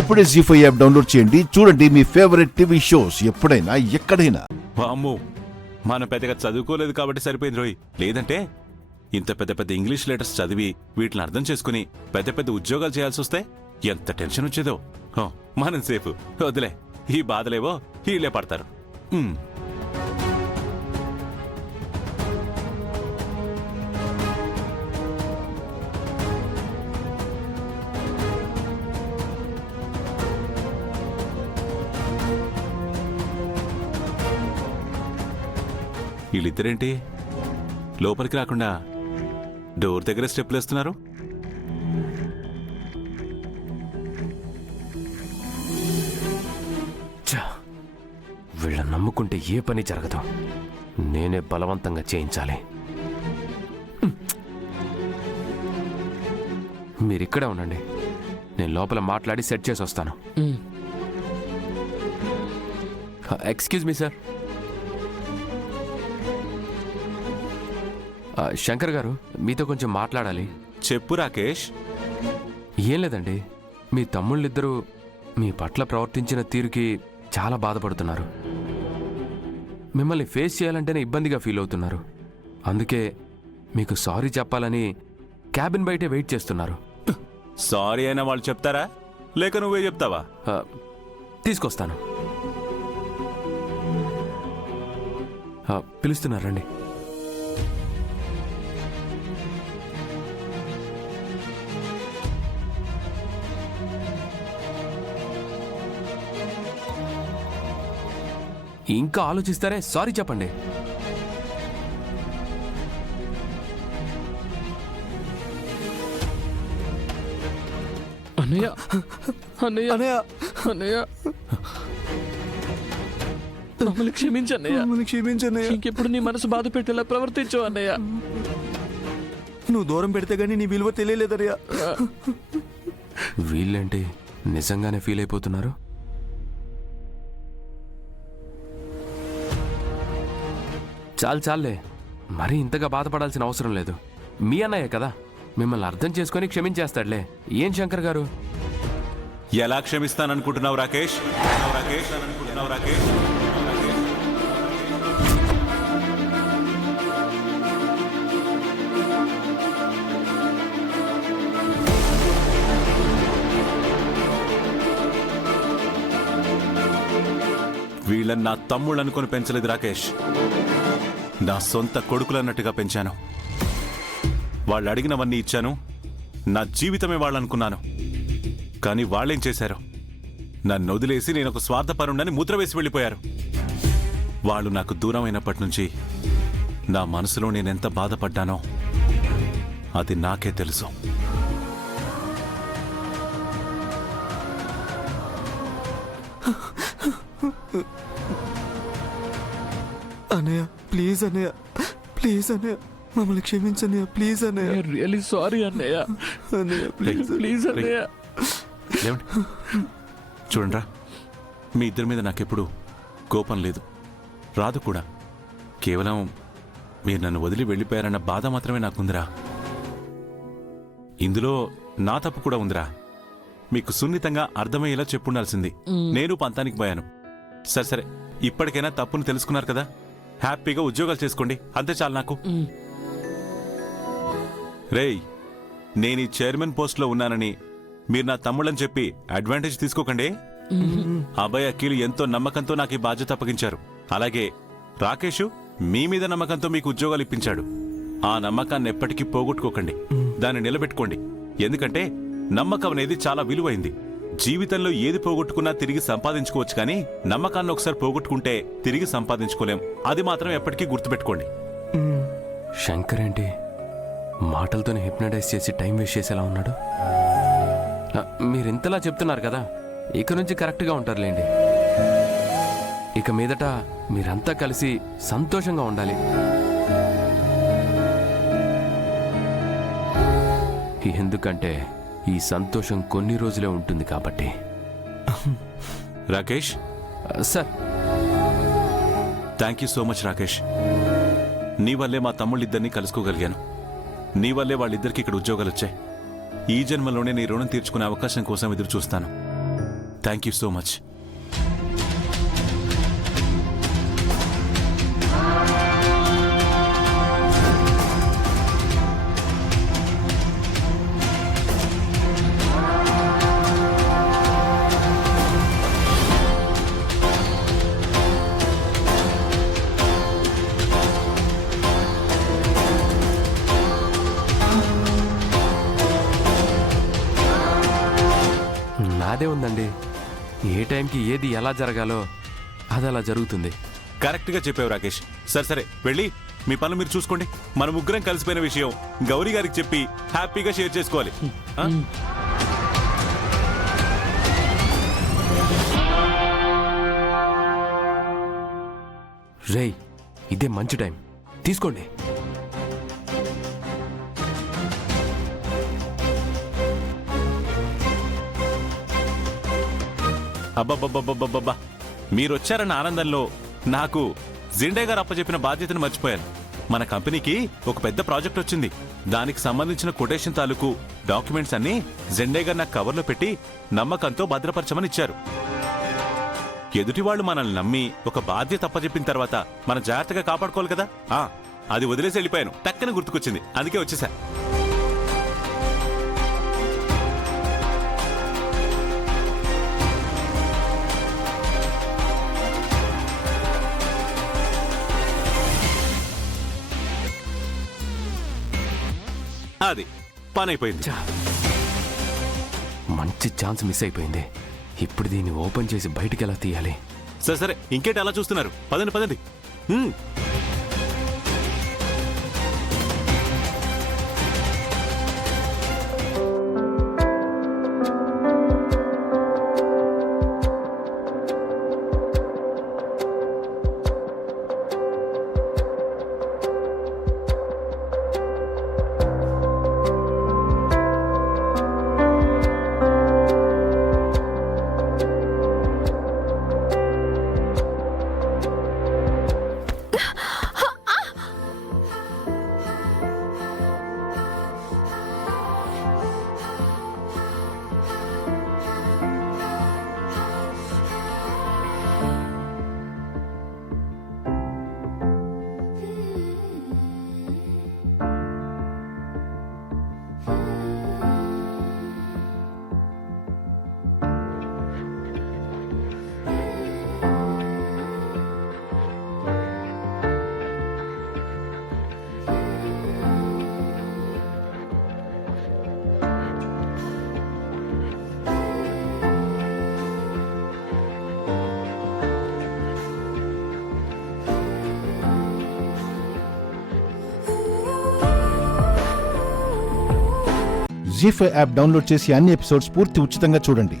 ఇప్పుడే జీ5 app download చేయండి. చూడండి మీ ఫేవరెట్ టీవీ షోస్ ఎప్పుడైనా ఎక్కడైనా. వామ్మో, మనం పెద్దగా చదువుకోలేదు కాబట్టి సరిపోయింది రోయ్. లేదంటే ఇంత పెద్ద పెద్ద ఇంగ్లీష్ లెటర్స్ చదివి వీటిని అర్థం చేసుకుని పెద్ద పెద్ద ఉద్యోగాలు చేయాల్సి వస్తే ఎంత టెన్షన్ వచ్చేదో. మనం సేఫ్, వదిలే. ఈ బాధలేవో వీళ్ళే పడతారు. వీళ్ళిద్దరేంటి లోపలికి రాకుండా డోర్ దగ్గర స్టెప్లు వేస్తున్నారు? వీళ్ళని నమ్ముకుంటే ఏ పని జరగదు. నేనే బలవంతంగా చేయించాలి. మీరిక్కడే ఉండండి, నేను లోపల మాట్లాడి సెట్ చేసి వస్తాను. Excuse me sir. శంకర్ గారు, మీతో కొంచెం మాట్లాడాలి. చెప్పు రాకేష్. ఏం లేదండి, మీ తమ్ముళ్ళిద్దరూ మీ పట్ల ప్రవర్తించిన తీరుకి చాలా బాధపడుతున్నారు. మిమ్మల్ని ఫేస్ చేయాలంటేనే ఇబ్బందిగా ఫీల్ అవుతున్నారు. అందుకే మీకు సారీ చెప్పాలని క్యాబిన్ బయటే వెయిట్ చేస్తున్నారు. సారీ అయినా వాళ్ళు చెప్తారా, లేక నువ్వే చెప్తావా? తీసుకొస్తాను. పిలుస్తున్నారండి. ఇంకా ఆలోచిస్తారే, సారీ చెప్పండి. అన్నయ్య అన్నయ్య అన్నయ్య అన్నయ్య మమ్మల్ని క్షమించన్నయ్య, మమ్మల్ని క్షమించన్నయ్య. ఇంకెప్పుడు నీ మనసు బాధ పెట్టేలా ప్రవర్తించు అన్నయ్య. నువ్వు దూరం పెడితే గానీ నీ విలువ తెలియలేదన్నయ్య. వీళ్ళేంటి నిజంగానే ఫీల్ అయిపోతున్నారు? చాలే, మరీ ఇంతగా బాధపడాల్సిన అవసరం లేదు. మీ అన్నయ్య కదా, మిమ్మల్ని అర్థం చేసుకొని క్షమించేస్తాడులే. ఏం శంకర్ గారు? ఎలా క్షమిస్తాననుకుంటున్నావు రాకేష్? వీళ్ళని నా తమ్ముళ్ళు అనుకుని పెంచలేదు రాకేష్, నా సొంత కొడుకులన్నట్టుగా పెంచాను. వాళ్ళు అడిగినవన్నీ ఇచ్చాను, నా జీవితమే వాళ్ళనుకున్నాను. కానీ వాళ్ళేం చేశారు? నన్ను వదిలేసి నేను ఒక స్వార్థపరుణ్ణని ముద్ర వేసి వెళ్ళిపోయారు. వాళ్ళు నాకు దూరమైనప్పటి నుంచి నా మనసులో నేనెంత బాధపడ్డానో అది నాకే తెలుసు. అన్నయ్య ప్లీజ్, అన్నయ్య ప్లీజ్, అన్నయ్య మమ్మల్ని క్షమించన్నయ్య, ప్లీజ్ అన్నయ్య. రియల్లీ సారీ అన్నయ్య. అన్నయ్య ప్లీజ్ ప్లీజ్ అన్నయ్య. చూడండిరా, మీ ఇద్దరి మీద నాకెప్పుడు కోపం లేదు, రాదు కూడా. కేవలం మీరు నన్ను వదిలి వెళ్ళిపోయారన్న బాధ మాత్రమే నాకుందిరా. ఇందులో నా తప్పు కూడా ఉందిరా. మీకు సున్నితంగా అర్థమయ్యేలా చెప్పుండాల్సింది. నేను పంతానికి పోయాను. సరే, ఇప్పటికైనా తప్పును తెలుసుకున్నారు కదా, హ్యాపీగా ఉద్యోగాలు చేసుకోండి, అంతే చాలు నాకు. రేయ్, నేను ఈ చైర్మన్ పోస్ట్లో ఉన్నానని మీరు నా తమ్ముళ్ళని చెప్పి అడ్వాంటేజ్ తీసుకోకండి. అభయ్, అఖిల్ ఎంతో నమ్మకంతో నాకు ఈ బాధ్యత అప్పగించారు. అలాగే రాకేష్ మీ మీద నమ్మకంతో మీకు ఉద్యోగాలు ఇప్పించాడు. ఆ నమ్మకాన్ని ఎప్పటికీ పోగొట్టుకోకండి, దాన్ని నిలబెట్టుకోండి. ఎందుకంటే నమ్మకం అనేది చాలా విలువైంది. జీవితంలో ఏది పోగొట్టుకున్నా తిరిగి సంపాదించుకోవచ్చు, కానీ నమ్మకాన్ని ఒకసారి పోగొట్టుకుంటే తిరిగి సంపాదించుకోలేం. అది మాత్రం ఎప్పటికీ గుర్తుపెట్టుకోండి. శంకర్ ఏంటి మాటలతోనే హిప్నటైజ్ చేసి టైం వేస్ట్ చేసేలా ఉన్నాడు? మీరింతలా చెప్తున్నారు కదా, ఇక నుంచి కరెక్ట్గా ఉంటారులేండి. ఇక మీదట మీరంతా కలిసి సంతోషంగా ఉండాలి. ఎందుకంటే ఈ సంతోషం కొన్ని రోజులే ఉంటుంది కాబట్టి. Rakesh sir, thank you so much Rakesh. నీ వల్లే మా తమ్ముళ్ళిద్దరినీ కలుసుకోగలిగాను. నీ వల్లే వాళ్ళిద్దరికి ఇక్కడ ఉద్యోగాలు వచ్చాయి. ఈ జన్మలోనే నీ రుణం తీర్చుకునే అవకాశం కోసం ఎదురు చూస్తాను. Thank you so much. నాదే ఉందండి. ఏ టైంకి ఏది ఎలా జరగాలో అది అలా జరుగుతుంది. కరెక్ట్గా చెప్పావు రాకేష్. సరే వెళ్ళి మీ పనులు మీరు చూసుకోండి. మన ముగ్గురం కలిసిపోయిన విషయం గౌరీ గారికి చెప్పి హ్యాపీగా షేర్ చేసుకోవాలి. ఆ? రేయ్, ఇదే మంచి టైం, తీసుకోండి. అబ్బబ్బబ్బబ్బబ్బబ్బా, మీరొచ్చారన్న ఆనందంలో నాకు జిండే గారు అప్పచెప్పిన బాధ్యతను మర్చిపోయాను. మన కంపెనీకి ఒక పెద్ద ప్రాజెక్ట్ వచ్చింది. దానికి సంబంధించిన కొటేషన్ తాలూకు డాక్యుమెంట్స్ అన్ని జిండే గారు నాకు కవర్లో పెట్టి నమ్మకంతో భద్రపరచమని ఇచ్చారు. ఎదుటివాళ్లు మనల్ని నమ్మి ఒక బాధ్యత అప్పచెప్పిన తర్వాత మనం జాగ్రత్తగా కాపాడుకోవాలి కదా. అది వదిలేసి వెళ్ళిపోయాను. టక్కన గుర్తుకొచ్చింది, అందుకే వచ్చేసా. అది పని అయిపోయింది. మంచి ఛాన్స్ మిస్ అయిపోయింది. ఇప్పుడు దీన్ని ఓపెన్ చేసి బయటికి ఎలా తీయాలి? సరే ఇంకేంటి అలా చూస్తున్నారు? పదండి. జీ5 యాప్ డౌన్లోడ్ చేసి అన్ని ఎపిసోడ్స్ పూర్తి ఉచితంగా చూడండి.